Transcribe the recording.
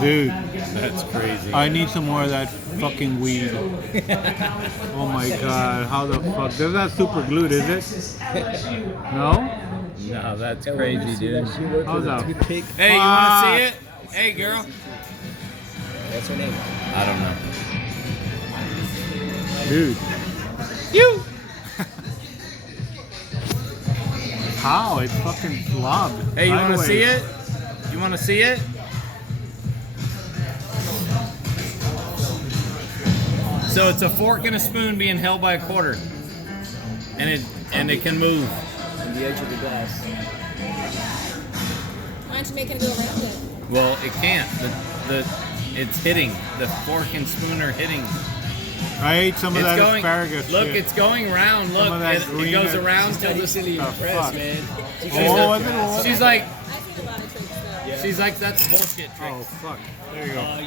Dude, That's crazy. I need some more of that fucking weed. Oh my god, how the fuck? That's not super glued, is it? No? No, that's crazy, dude. How's that? Hey, you want to see it? Hey, girl. What's her name? I don't know. Dude. You. How? It's fucking lobbed. Hey, you want to sideways. see it? You want to see it? So it's a fork and a spoon being held by a quarter, and it can move. On the edge of the glass. Why don't you make it go around it? Well, it can't. It's hitting. The fork and spoon are hitting. I ate some of It's that going. asparagus. Look, shit. it's going round. Look, of that it green goes and- around till Not this. easily Oh, impressed, fuck. man. Oh, was it? She's like, I've seen a lot of tricks though. she's like, that's bullshit trick. Oh fuck. There you go. You